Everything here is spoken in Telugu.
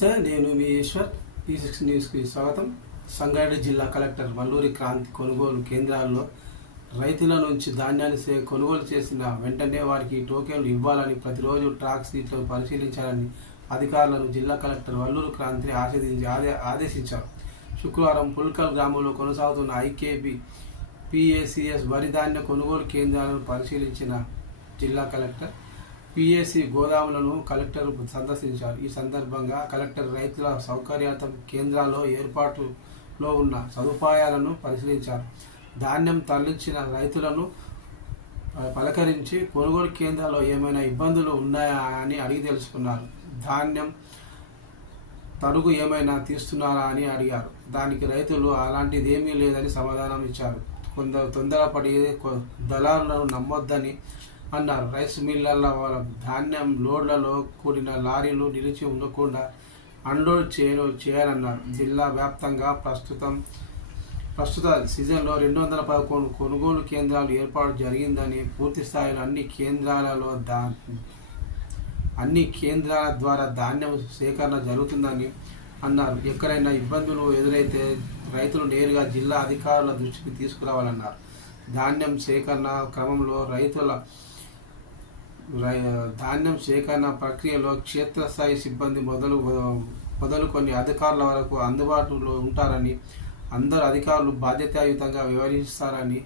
నమస్తే, నేను మీ ఈశ్వర్. P6 న్యూస్కి స్వాగతం. సంగారెడ్డి జిల్లా కలెక్టర్ వల్లూరి క్రాంతి కొనుగోలు కేంద్రాల్లో రైతుల నుంచి ధాన్యాన్ని కొనుగోలు చేసిన వెంటనే వారికి టోకెన్లు ఇవ్వాలని, ప్రతిరోజు ట్రాక్ సీట్లు పరిశీలించాలని అధికారులను జిల్లా కలెక్టర్ వల్లూరి క్రాంతి ఆదేశించారు. శుక్రవారం పుల్కల్ గ్రామంలో కొనసాగుతున్న ఐకేపీ PACS వరి ధాన్య కొనుగోలు కేంద్రాలను పరిశీలించిన జిల్లా కలెక్టర్ PAC గోదాములను కలెక్టర్ సందర్శించారు. ఈ సందర్భంగా కలెక్టర్ రైతుల సౌకర్యార్థం కేంద్రాల్లో ఏర్పాటులో ఉన్న సదుపాయాలను పరిశీలించారు. ధాన్యం తరలించిన రైతులను పలకరించి కొనుగోలు కేంద్రాల్లో ఏమైనా ఇబ్బందులు ఉన్నాయా అని అడిగి తెలుసుకున్నారు. ధాన్యం తరుగు ఏమైనా తీస్తున్నారా అని అడిగారు. దానికి రైతులు అలాంటిది ఏమీ లేదని సమాధానం ఇచ్చారు. కొందరు తొందరపడి దళారులను నమ్మొద్దని అన్నారు. రైస్ మిల్లర్ల ధాన్యం లోడ్లలో కూడిన లారీలు నిలిచి ఉండకుండా అన్లోడ్ చేయాలన్నారు. జిల్లా వ్యాప్తంగా ప్రస్తుత సీజన్లో 211 కొనుగోలు కేంద్రాలు ఏర్పాటు జరిగిందని, పూర్తి స్థాయిలో అన్ని కేంద్రాల ద్వారా ధాన్యం సేకరణ జరుగుతుందని అన్నారు. ఎక్కడైనా ఇబ్బందులు ఎదురైతే రైతులు నేరుగా జిల్లా అధికారుల దృష్టికి తీసుకురావాలన్నారు. ధాన్యం సేకరణ క్రమంలో ధాన్యం సేకరణ ప్రక్రియలో క్షేత్రస్థాయి సిబ్బంది మొదలుకొని అధికారుల వరకు అందుబాటులో ఉంటారని, అందరు అధికారులు బాధ్యతాయుతంగా వ్యవహరిస్తారని